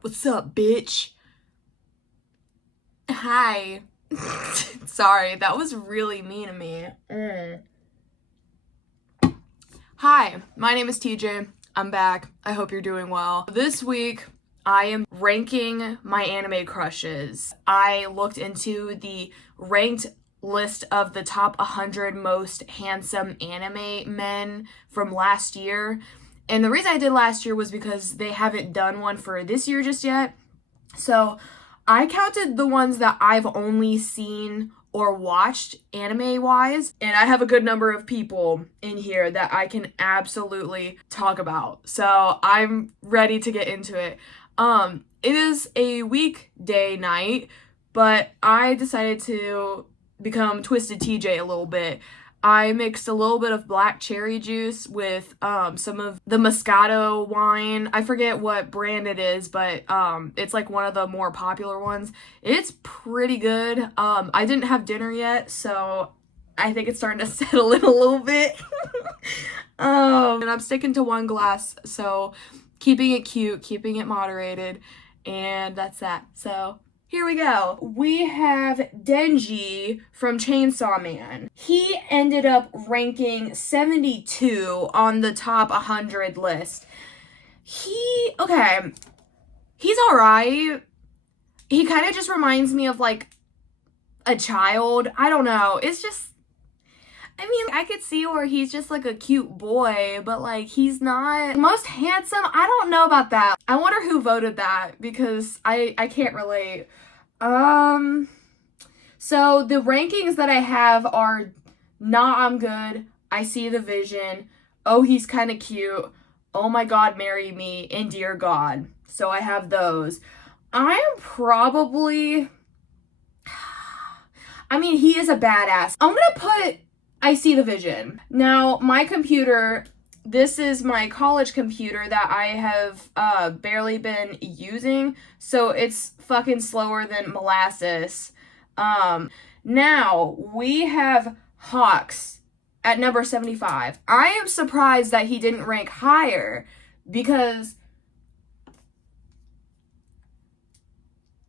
What's up, bitch? Hi. Sorry, that was really mean of me. Hi, my name is TJ. I'm back. I hope you're doing well. This week, I am ranking my anime crushes. I looked into the ranked list of the top 100 most handsome anime men from last year. And the reason I did last year was because they haven't done one for this year just yet. So I counted the ones that I've only seen or watched anime wise, and I have a good number of people in here that I can absolutely talk about. So I'm ready to get into it. It is a weekday night, but I decided to become Twisted TJ a little bit. I mixed a little bit of black cherry juice with some of the Moscato wine. I forget what brand it is, but it's like one of the more popular ones. It's pretty good. I didn't have dinner yet, so I think it's starting to settle in a little bit. And I'm sticking to one glass, so keeping it cute, keeping it moderated, and that's that. So here we go. We have Denji from Chainsaw Man. He ended up ranking 72 on the top 100 list. He's alright. He kind of just reminds me of like a child. I don't know. It's just, I could see where he's just like a cute boy, but like he's not most handsome. I don't know about that. I wonder who voted that because I can't relate. So the rankings that I have are Nah, I'm good, I See the Vision, Oh, He's Kind of Cute, Oh My God, Marry Me, and Dear God. So I have those. I am probably, he is a badass. I'm gonna put I See the Vision. Now, my computer, this is my college computer that I have barely been using, so it's fucking slower than molasses. Now, we have Hawks at number 75. I am surprised that he didn't rank higher because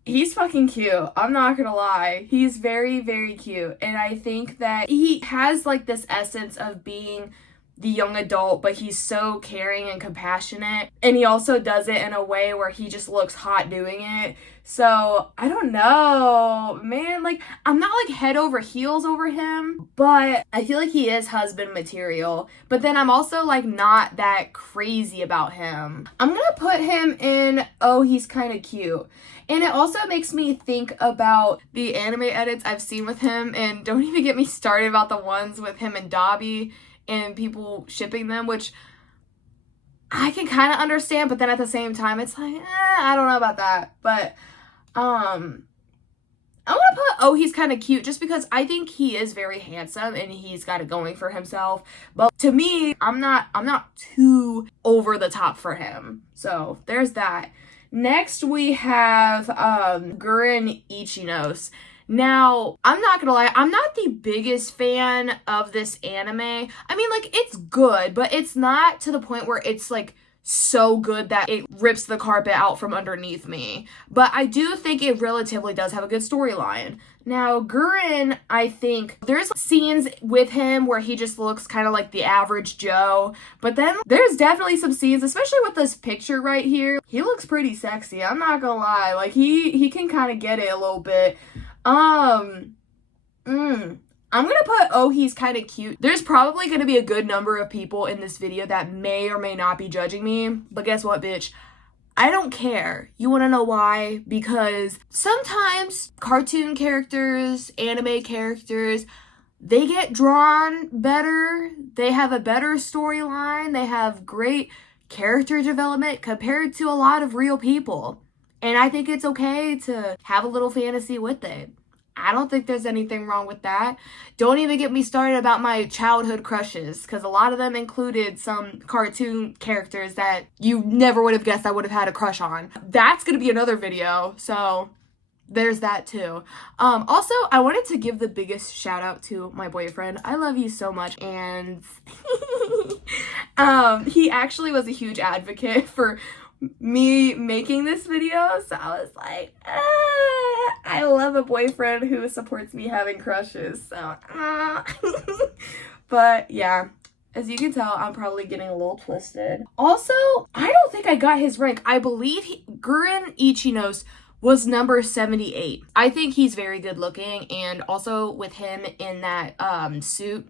he's fucking cute. I'm not gonna lie. He's very, very cute. And I think that he has like this essence of being the young adult, but he's so caring and compassionate. And he also does it in a way where he just looks hot doing it. So I don't know, man. Like, I'm not like head over heels over him, but I feel like he is husband material. But then I'm also like not that crazy about him. I'm gonna put him in, oh, he's kind of cute. And it also makes me think about the anime edits I've seen with him, and don't even get me started about the ones with him and Dobby and people shipping them, which I can kind of understand, but then at the same time, it's like, I don't know about that. But I'm gonna put, oh, he's kind of cute, just because I think he is very handsome and he's got it going for himself. But to me, I'm not too over the top for him. So there's that. Next, we have Gurren Ichinos. Now, I'm not gonna lie, I'm not the biggest fan of this anime. It's good, but it's not to the point where it's like so good that it rips the carpet out from underneath me. But I do think it relatively does have a good storyline. Now, Gurren, I think there's scenes with him where he just looks kind of like the average Joe. But then there's definitely some scenes, especially with this picture right here. He looks pretty sexy, I'm not gonna lie. Like, he can kind of get it a little bit. I'm gonna put, oh, he's kind of cute. There's probably gonna be a good number of people in this video that may or may not be judging me, but guess what, bitch? I don't care. You wanna know why? Because sometimes cartoon characters, anime characters, they get drawn better. They have a better storyline. They have great character development compared to a lot of real people. And I think it's okay to have a little fantasy with it. I don't think there's anything wrong with that. Don't even get me started about my childhood crushes, because a lot of them included some cartoon characters that you never would have guessed I would have had a crush on. That's gonna be another video, so there's that too. Also, I wanted to give the biggest shout out to my boyfriend. I love you so much, and he actually was a huge advocate for me making this video, so I was like, I love a boyfriend who supports me having crushes, so but yeah, as you can tell, I'm probably getting a little twisted. Also, I don't think I got his rank. I believe Gurren Ichinos was number 78. I think he's very good looking, and also with him in that suit.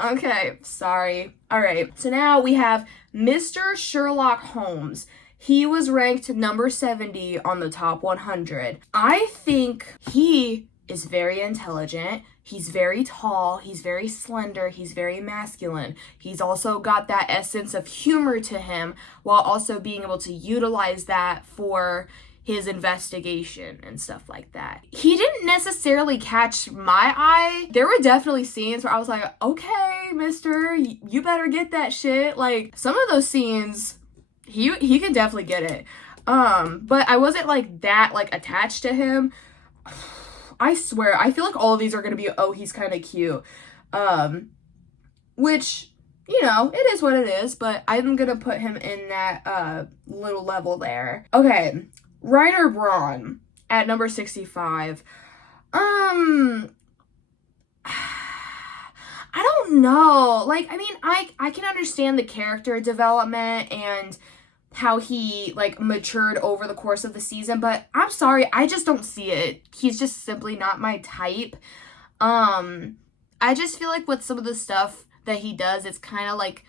Okay, sorry. All right, so now we have Mr. Sherlock Holmes. He was ranked number 70 on the top 100. I think he is very intelligent. He's very tall. He's very slender. He's very masculine. He's also got that essence of humor to him while also being able to utilize that for his investigation and stuff like that. He didn't necessarily catch my eye. There were definitely scenes where I was like, okay, mister, you better get that shit. Like, some of those scenes, he could definitely get it. But I wasn't like that, like, attached to him. I swear, I feel like all of these are gonna be, oh, he's kind of cute. Which, you know, it is what it is, but I'm gonna put him in that little level there. Okay, Ryder Braun at number 65. I don't know. Like, I mean, I can understand the character development and how he, like, matured over the course of the season, but I'm sorry, I just don't see it. He's just simply not my type. I just feel like with some of the stuff that he does, it's kind of like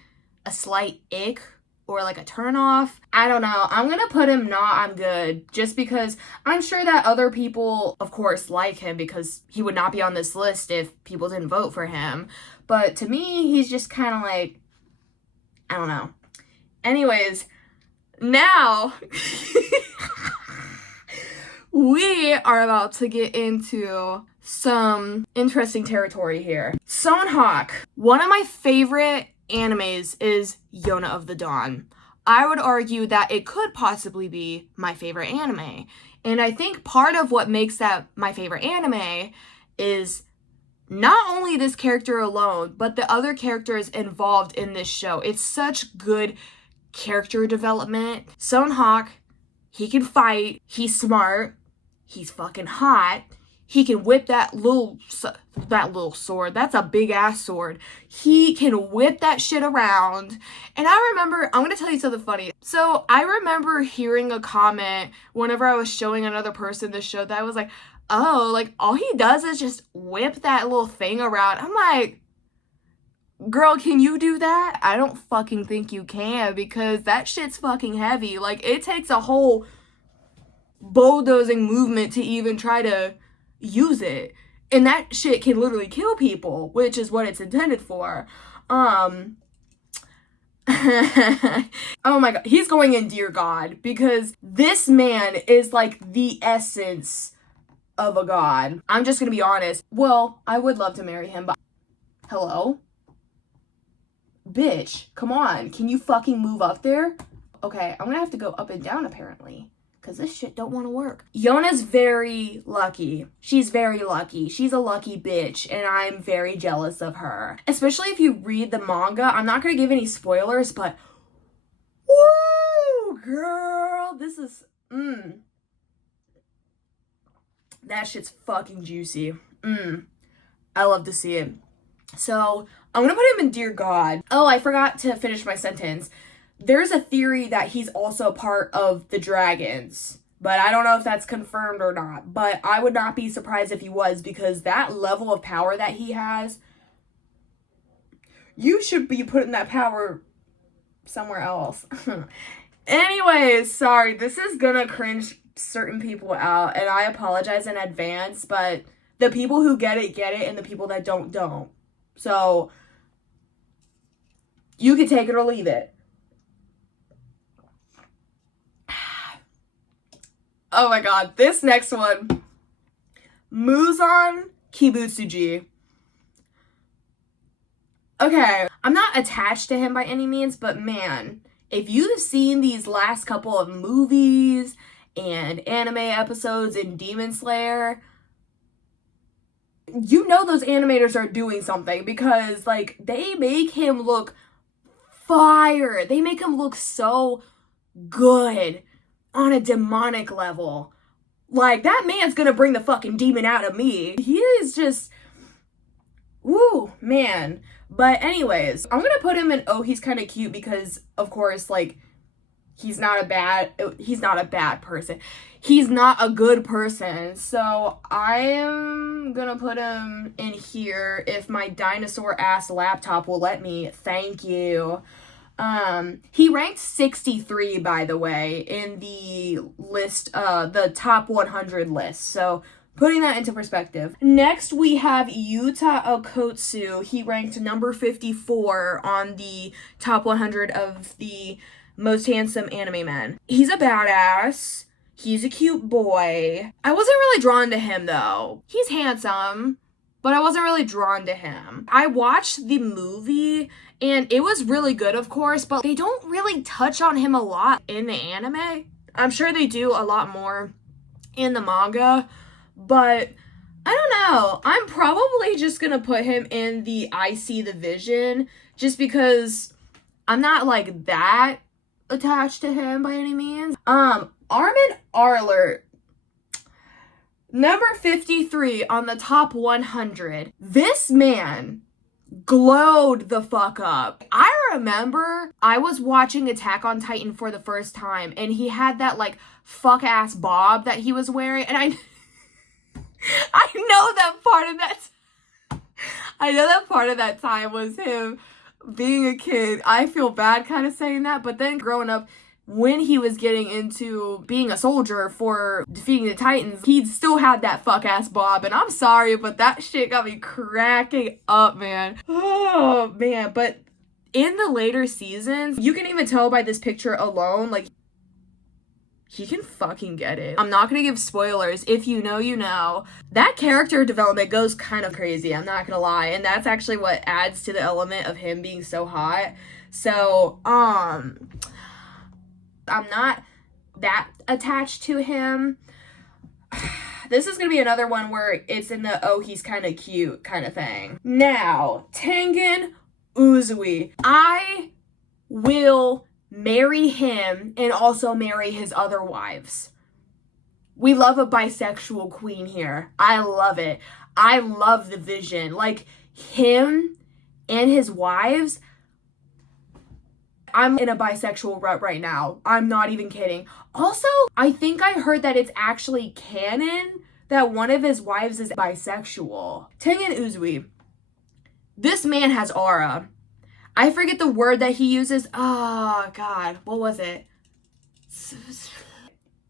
a slight ick or like a turn off. I don't know. I'm gonna put him not I'm good, just because I'm sure that other people, of course, like him, because he would not be on this list if people didn't vote for him. But to me, he's just kind of like, I don't know. Anyways, now we are about to get into some interesting territory here. Sonhak. One of my favorite animes is Yona of the Dawn. I would argue that it could possibly be my favorite anime. And I think part of what makes that my favorite anime is not only this character alone, but the other characters involved in this show. It's such good character development. Sonhak, he can fight, he's smart, he's fucking hot, he can whip that little sword. That's a big ass sword. He can whip that shit around. And I remember, I'm gonna tell you something funny. So I remember hearing a comment whenever I was showing another person this show that I was like, oh, like all he does is just whip that little thing around. I'm like, girl, can you do that? I don't fucking think you can, because that shit's fucking heavy. Like, it takes a whole bulldozing movement to even try to use it. And that shit can literally kill people, which is what it's intended for. Oh my god, he's going in Dear God, because this man is like the essence of a god. I'm just gonna be honest. Well, I would love to marry him, but hello? Bitch, come on. Can you fucking move up there? Okay, I'm gonna have to go up and down apparently, because this shit don't want to work. Yona's very lucky. She's very lucky. She's a lucky bitch, and I'm very jealous of her. Especially if you read the manga. I'm not gonna give any spoilers, but woo, girl, this is, that shit's fucking juicy. I love to see it. So, I'm gonna put him in Dear God. Oh, I forgot to finish my sentence. There's a theory that he's also part of the dragons, but I don't know if that's confirmed or not. But I would not be surprised if he was, because that level of power that he has, you should be putting that power somewhere else. Anyways, sorry, this is gonna cringe certain people out, and I apologize in advance, but the people who get it, and the people that don't. So, you can take it or leave it. Oh my god, this next one. Muzan Kibutsuji. Okay, I'm not attached to him by any means, but man, if you've seen these last couple of movies and anime episodes in Demon Slayer, you know those animators are doing something, because, like, they make him look fire. They make him look so good on a demonic level. Like, that man's gonna bring the fucking demon out of me. He is just, ooh, man. But anyways, I'm gonna put him in, oh, he's kind of cute, because, of course, like, he's not a bad person. He's not a good person. So I am gonna put him in here if my dinosaur ass laptop will let me. Thank you. He ranked 63, by the way, in the list, the top 100 list. So putting that into perspective. Next, we have Yuta Okotsu. He ranked number 54 on the top 100 of the most handsome anime men. He's a badass. He's a cute boy. I wasn't really drawn to him, though. He's handsome, but I wasn't really drawn to him. I watched the movie, and it was really good, of course, but they don't really touch on him a lot in the anime. I'm sure they do a lot more in the manga, but I don't know. I'm probably just gonna put him in the I See the Vision, just because I'm not, like, that attached to him by any means. Armin Arler, number 53 on the top 100. This man glowed the fuck up. I remember I was watching Attack on Titan for the first time, and he had that, like, fuck ass bob that he was wearing, and I know that part of that time was him being a kid. I feel bad kind of saying that, but then growing up, when he was getting into being a soldier for defeating the Titans, he still had that fuck-ass bob, and I'm sorry, but that shit got me cracking up, man. Oh, man, but in the later seasons, you can even tell by this picture alone, like, he can fucking get it. I'm not gonna give spoilers. If you know, you know. That character development goes kind of crazy, I'm not gonna lie, and that's actually what adds to the element of him being so hot. So, I'm not that attached to him. This is gonna be another one where it's in the, oh, he's kind of cute kind of thing. Now, Tengen Uzui. I will marry him and also marry his other wives. We love a bisexual queen here. I love it. I love the vision. Like, him and his wives, I'm in a bisexual rut right now. I'm not even kidding. Also, I think I heard that it's actually canon that one of his wives is bisexual. Tengen Uzui. This man has aura. I forget the word that he uses. Oh, God. What was it?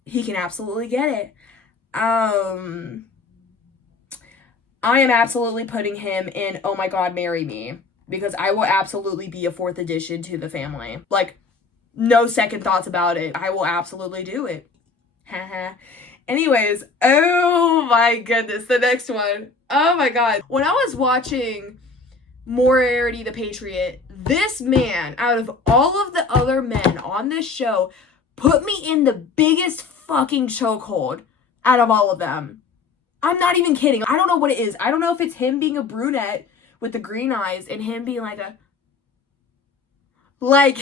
He can absolutely get it. I am absolutely putting him in Oh My God, Marry Me, because I will absolutely be a fourth addition to the family. Like, no second thoughts about it. I will absolutely do it. Haha. Anyways, oh my goodness, the next one. Oh my God. When I was watching Moriarty the Patriot, this man, out of all of the other men on this show, put me in the biggest fucking chokehold out of all of them. I'm not even kidding. I don't know what it is. I don't know if it's him being a brunette with the green eyes and him being like a, like,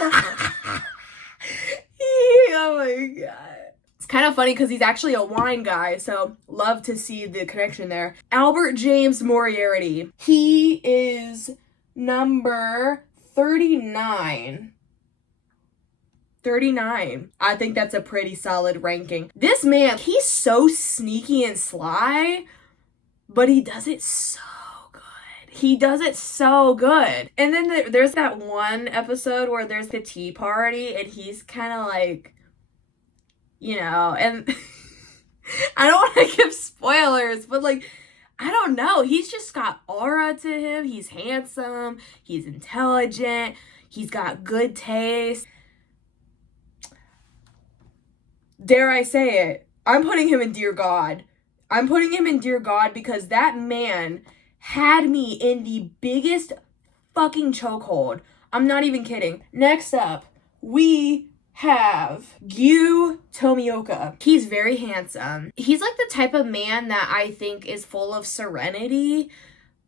oh my God. It's kind of funny because he's actually a wine guy, so love to see the connection there. Albert James Moriarty. He is number 39. 39. I think that's a pretty solid ranking. This man, he's so sneaky and sly, but he does it so good. He does it so good. And then there's that one episode where there's the tea party and he's kind of like, you know, and I don't want to give spoilers, but like, I don't know. He's just got aura to him. He's handsome. He's intelligent. He's got good taste. Dare I say it? I'm putting him in Dear God. I'm putting him in Dear God because that man had me in the biggest fucking chokehold. I'm not even kidding. Next up, we have Gyu Tomioka. He's very handsome. He's like the type of man that I think is full of serenity,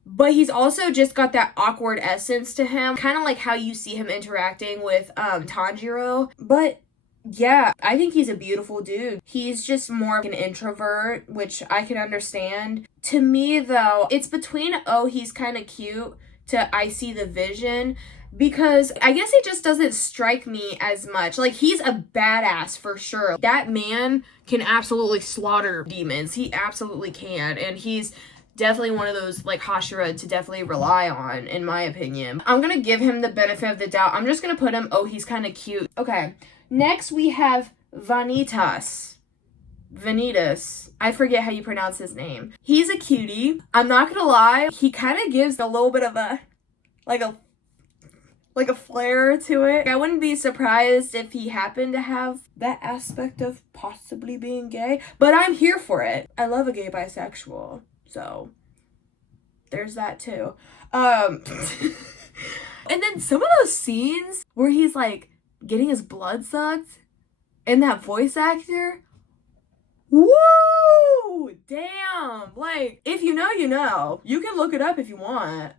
but he's also just got that awkward essence to him, kind of like how you see him interacting with Tanjiro. But yeah, I think he's a beautiful dude. He's just more of an introvert, which I can understand. To me, though, it's between, oh, he's kind of cute, to I see the vision, because I guess it just doesn't strike me as much. Like, he's a badass for sure. That man can absolutely slaughter demons. He absolutely can. And he's definitely one of those, like, Hashira to definitely rely on, in my opinion. I'm gonna give him the benefit of the doubt. I'm just gonna put him, oh, he's kind of cute. Okay. Next, we have Vanitas. I forget how you pronounce his name. He's a cutie. I'm not gonna lie. He kind of gives a little bit of a flair to it. I wouldn't be surprised if he happened to have that aspect of possibly being gay, but I'm here for it. I love a gay bisexual, so there's that too. And then some of those scenes where he's like getting his blood sucked, and that voice actor, woo, damn, like, if you know, you know. You can look it up if you want,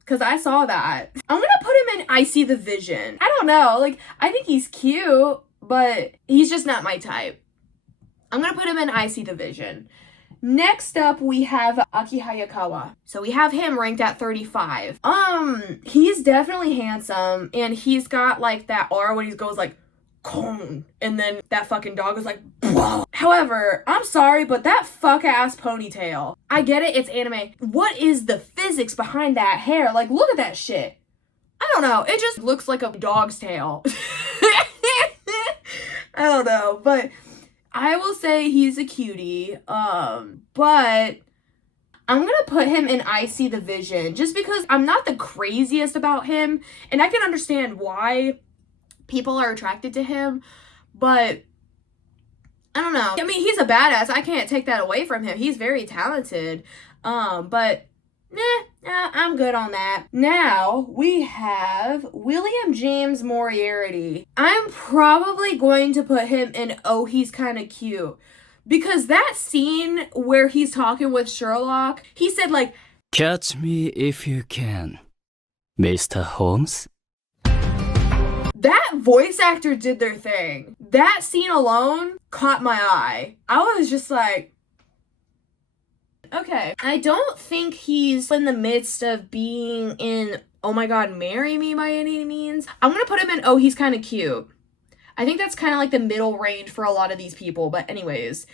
because I saw that. I'm gonna put him in I See the Vision. I don't know, like, I think he's cute, but he's just not my type. I'm gonna put him in I See the Vision. Next up, we have Aki Hayakawa. So we have him ranked at 35. He's definitely handsome, and he's got, like, that aura when he goes, like, Kong, and then that fucking dog is like, blah. However, I'm sorry, but that fuck-ass ponytail, I get it, it's anime. What is the physics behind that hair? Like, look at that shit. I don't know, it just looks like a dog's tail. I don't know, but I will say he's a cutie, but I'm gonna put him in I See the Vision, just because I'm not the craziest about him, and I can understand why people are attracted to him, but I don't know. I mean, he's a badass. I can't take that away from him. He's very talented, but I'm good on that. Now, we have William James Moriarty. I'm probably going to put him in, oh, he's kind of cute. Because that scene where he's talking with Sherlock, he said, like, "Catch me if you can, Mr. Holmes." That voice actor did their thing. That scene alone caught my eye. I was just like, okay. I don't think he's in the midst of being in, oh my god, marry me by any means. I'm gonna put him in, oh, he's kind of cute. I think that's kind of like the middle range for a lot of these people, but anyways.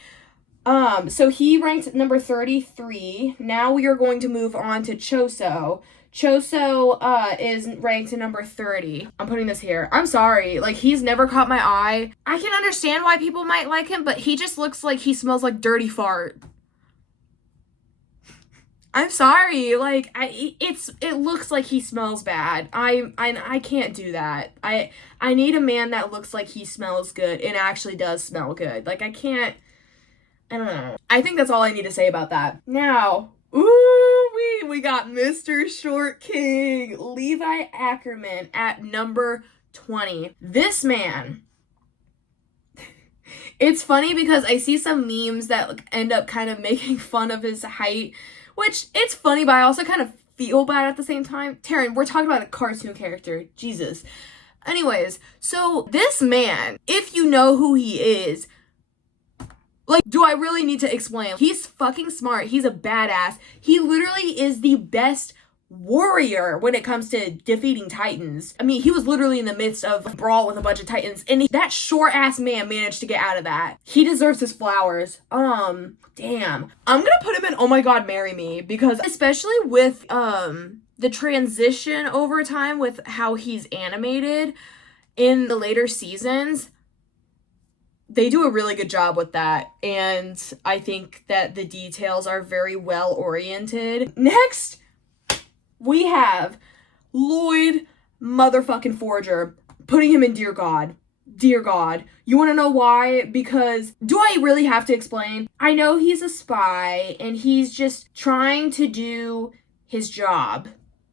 So he ranked number 33. Now we are going to move on to Choso. Choso is ranked number 30. I'm putting this here. I'm sorry. Like, he's never caught my eye. I can understand why people might like him, but he just looks like he smells like dirty fart. I'm sorry. Like, it looks like he smells bad. I can't do that. I need a man that looks like he smells good and actually does smell good. Like, I don't know. I think that's all I need to say about that. Now, we got Mr. Short King, Levi Ackerman, at number 20. This man, it's funny because I see some memes that end up kind of making fun of his height, which it's funny, but I also kind of feel bad at the same time. Taryn, we're talking about a cartoon character. Jesus. Anyways, so this man, if you know who he is, like, do I really need to explain? He's fucking smart. He's a badass. He literally is the best warrior when it comes to defeating titans. I mean, he was literally in the midst of a brawl with a bunch of titans, and that short-ass man managed to get out of that. He deserves his flowers. Damn. I'm gonna put him in Oh My God, Marry Me, because especially with, the transition over time with how he's animated in the later seasons, they do a really good job with that, and I think that the details are very well oriented. Next, we have Lloyd motherfucking Forger, putting him in Dear God. Dear God. You want to know why? Because, do I really have to explain? I know he's a spy, and he's just trying to do his job,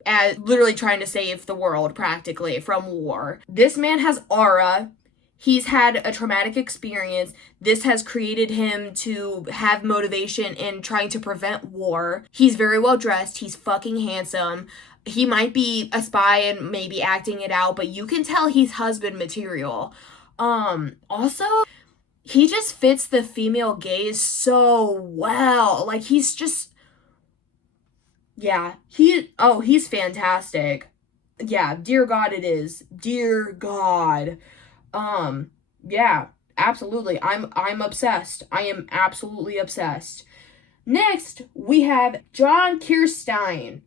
as literally trying to save the world, practically, from war. This man has aura. He's had a traumatic experience. This has created him to have motivation in trying to prevent war. He's very well dressed. He's fucking handsome. He might be a spy and maybe acting it out, but you can tell he's husband material. Also, he just fits the female gaze so well. Like, he's just, yeah, he's fantastic. Yeah, dear God, it is. Dear God. Yeah, absolutely. I'm obsessed. I am absolutely obsessed. Next, we have John Kirstein.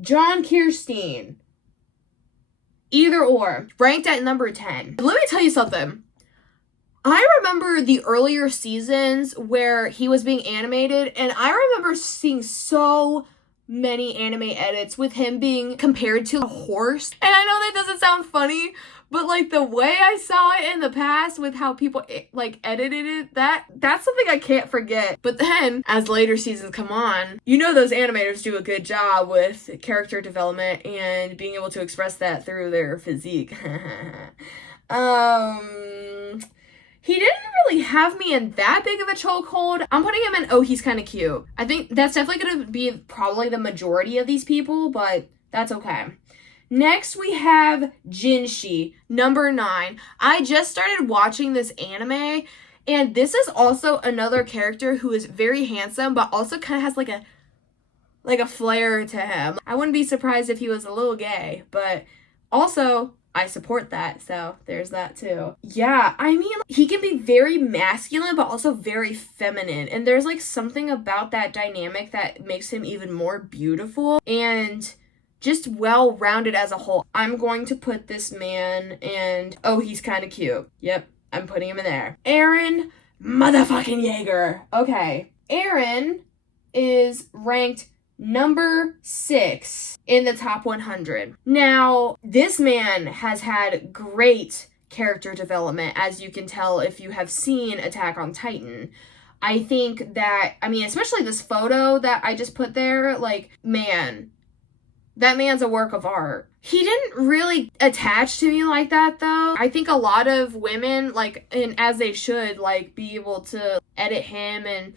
John Kirstein. Either or. Ranked at number 10. Let me tell you something. I remember the earlier seasons where he was being animated, and I remember seeing so many anime edits with him being compared to a horse. And I know that doesn't sound funny, but like the way I saw it in the past with how people like edited it, that's something I can't forget. But then as later seasons come on, you know those animators do a good job with character development and being able to express that through their physique. He didn't really have me in that big of a chokehold. I'm putting him in, oh, he's kind of cute. I think that's definitely going to be probably the majority of these people, but that's okay. Next, we have Jinshi, number 9. I just started watching this anime, and this is also another character who is very handsome, but also kind of has like a flair to him. I wouldn't be surprised if he was a little gay, but also I support that, so there's that too. Yeah, I mean, he can be very masculine, but also very feminine, and there's like something about that dynamic that makes him even more beautiful and just well-rounded as a whole. I'm going to put this man and, oh, he's kind of cute. Yep, I'm putting him in there. Eren motherfucking Yeager. Okay, Eren is ranked number 6 in the top 100. Now, this man has had great character development, as you can tell if you have seen Attack on Titan. I think that, I mean, especially this photo that I just put there, like, man, that man's a work of art. He didn't really attach to me like that, though. I think a lot of women, like, and as they should, like, be able to edit him and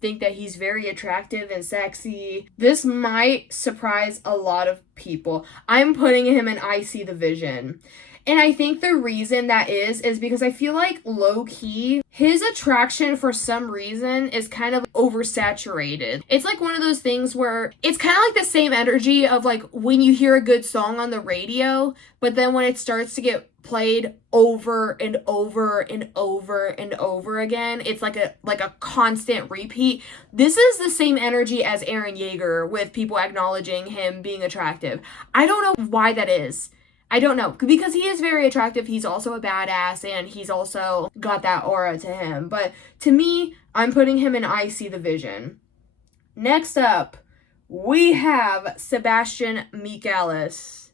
think that he's very attractive and sexy. This might surprise a lot of people. I'm putting him in I See the Vision. And I think the reason that is because I feel like low-key, his attraction for some reason is kind of oversaturated. It's like one of those things where it's kind of like the same energy of like when you hear a good song on the radio, but then when it starts to get played over and over and over and over again, it's like a constant repeat. This is the same energy as Eren Yeager with people acknowledging him being attractive. I don't know why that is. I don't know, because he is very attractive. He's also a badass, and he's also got that aura to him. But to me, I'm putting him in I See the Vision. Next up, we have Sebastian Michaelis.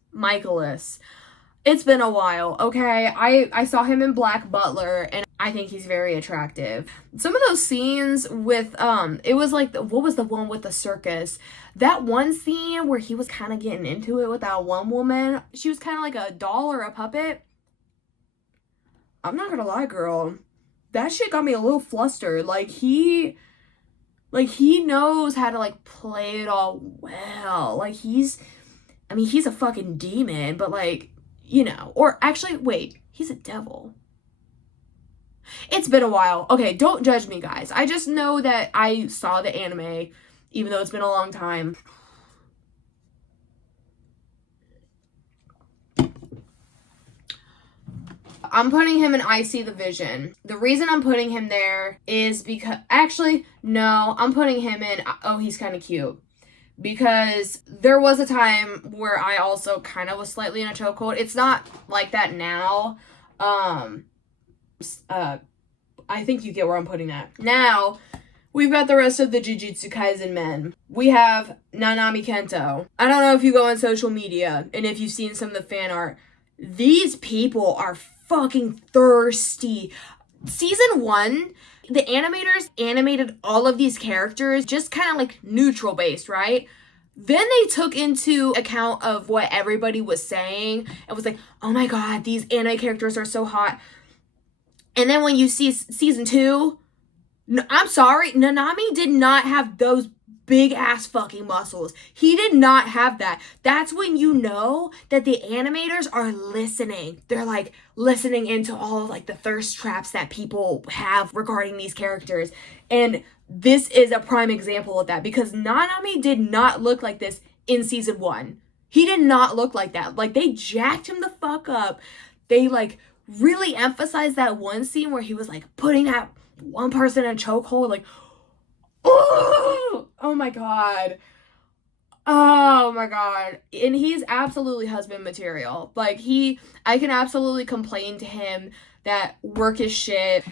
It's been a while, okay? I saw him in Black Butler, and I think he's very attractive. Some of those scenes with, it was like, what was the one with the circus? That one scene where he was kind of getting into it with that one woman. She was kind of like a doll or a puppet. I'm not gonna lie, girl. That shit got me a little flustered. Like, he knows how to, like, play it all well. Like, he's a fucking demon, but, like, you know. Or, actually, wait. He's a devil. It's been a while. Okay, don't judge me, guys. I just know that I saw the anime, even though it's been a long time. I'm putting him in I See the Vision. The reason I'm putting him there is because, actually, no, I'm putting him in, oh, he's kind of cute. Because there was a time where I also kind of was slightly in a chokehold. It's not like that now. I think you get where I'm putting that. Now, we've got the rest of the Jujutsu Kaisen men. We have Nanami Kento. I don't know if you go on social media and if you've seen some of the fan art. These people are fucking thirsty. Season 1, the animators animated all of these characters just kind of like neutral based, right? Then they took into account of what everybody was saying and was like, oh my god, these anime characters are so hot. And then when you see season 2, I'm sorry, Nanami did not have those big ass fucking muscles. He did not have that. That's when you know that the animators are listening. They're like listening into all of like the thirst traps that people have regarding these characters. And this is a prime example of that, because Nanami did not look like this in season 1. He did not look like that. Like, they jacked him the fuck up. They like really emphasized that one scene where he was like putting that one person in a chokehold, like, oh my god. Oh my god. And he's absolutely husband material. Like, I can absolutely complain to him that work is shit.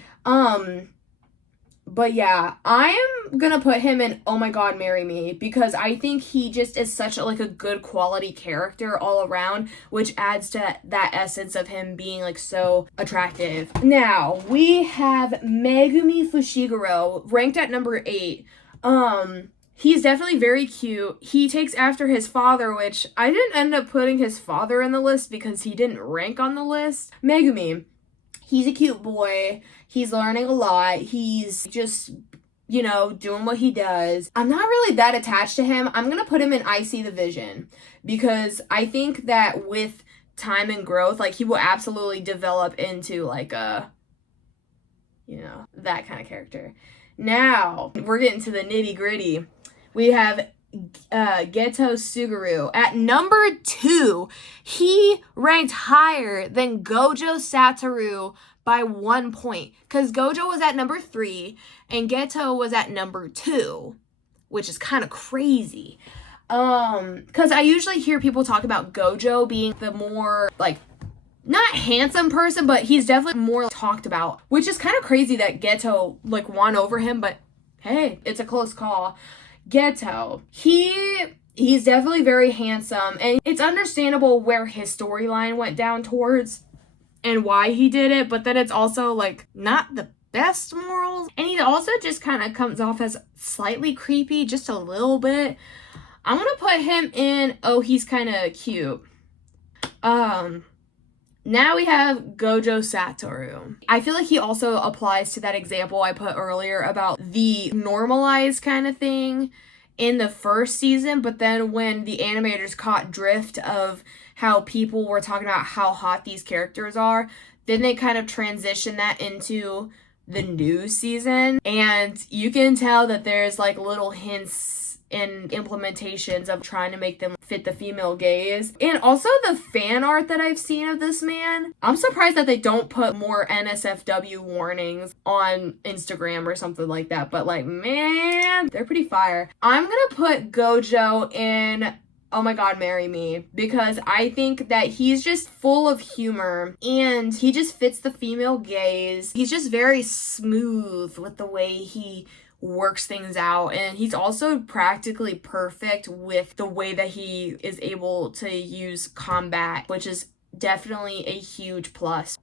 But yeah, I am gonna put him in Oh My God, Marry Me, because I think he just is such a good quality character all around, which adds to that essence of him being like so attractive. Now, we have Megumi Fushiguro, ranked at number 8. He's definitely very cute. He takes after his father, which I didn't end up putting his father in the list because he didn't rank on the list. Megumi, he's a cute boy. He's learning a lot. He's just, doing what he does. I'm not really that attached to him. I'm going to put him in I See the Vision, because I think that with time and growth, like, he will absolutely develop into like a, that kind of character. Now, we're getting to the nitty gritty. We have Geto Suguru. At number 2, he ranked higher than Gojo Satoru by 1 point, because Gojo was at number 3 and Geto was at number 2, which is kind of crazy. Because I usually hear people talk about Gojo being the more, like, not handsome person, but he's definitely more talked about, which is kind of crazy that Geto, like, won over him, but hey, it's a close call. Geto, he's definitely very handsome, and it's understandable where his storyline went down towards and why he did it, but then it's also, like, not the best morals. And he also just kind of comes off as slightly creepy, just a little bit. I'm gonna put him in, he's kind of cute. Now we have Gojo Satoru. I feel like he also applies to that example I put earlier about the normalized kind of thing in the first season, but then when the animators caught drift of how people were talking about how hot these characters are, then they kind of transition that into the new season, and you can tell that there's like little hints and implementations of trying to make them fit the female gaze. And also the fan art that I've seen of this man, I'm surprised that they don't put more NSFW warnings on Instagram or something like that, but like, man, they're pretty fire. I'm gonna put Gojo in Oh My God, Marry Me, because I think that he's just full of humor and he just fits the female gaze. He's just very smooth with the way he works things out, and he's also practically perfect with the way that he is able to use combat, which is definitely a huge plus.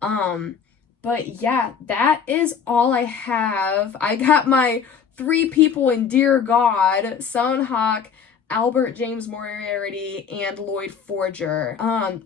But yeah, that is all I have. I got my 3 people in Dear God: Sunhawk, Albert James Moriarty, and Lloyd Forger.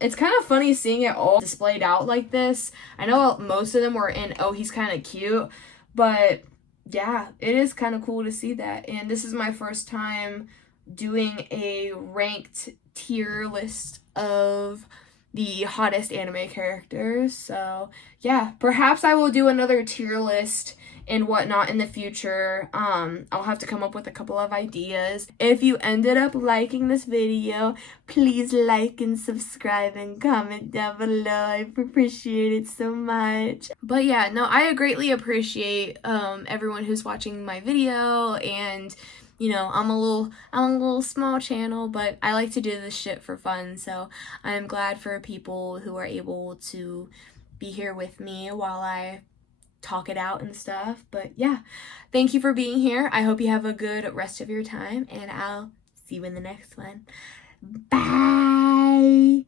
It's kind of funny seeing it all displayed out like this. I know most of them were in he's kind of cute, but yeah, it is kind of cool to see that. And this is my first time doing a ranked tier list of the hottest anime characters. So yeah, perhaps I will do another tier list and whatnot in the future. I'll have to come up with a couple of ideas. If you ended up liking this video, please like and subscribe and comment down below. I appreciate it so much. But yeah, no, I greatly appreciate everyone who's watching my video, and I'm a little small channel, but I like to do this shit for fun, so I'm glad for people who are able to be here with me while I talk it out and stuff. But yeah, thank you for being here. I hope you have a good rest of your time, and I'll see you in the next one. Bye!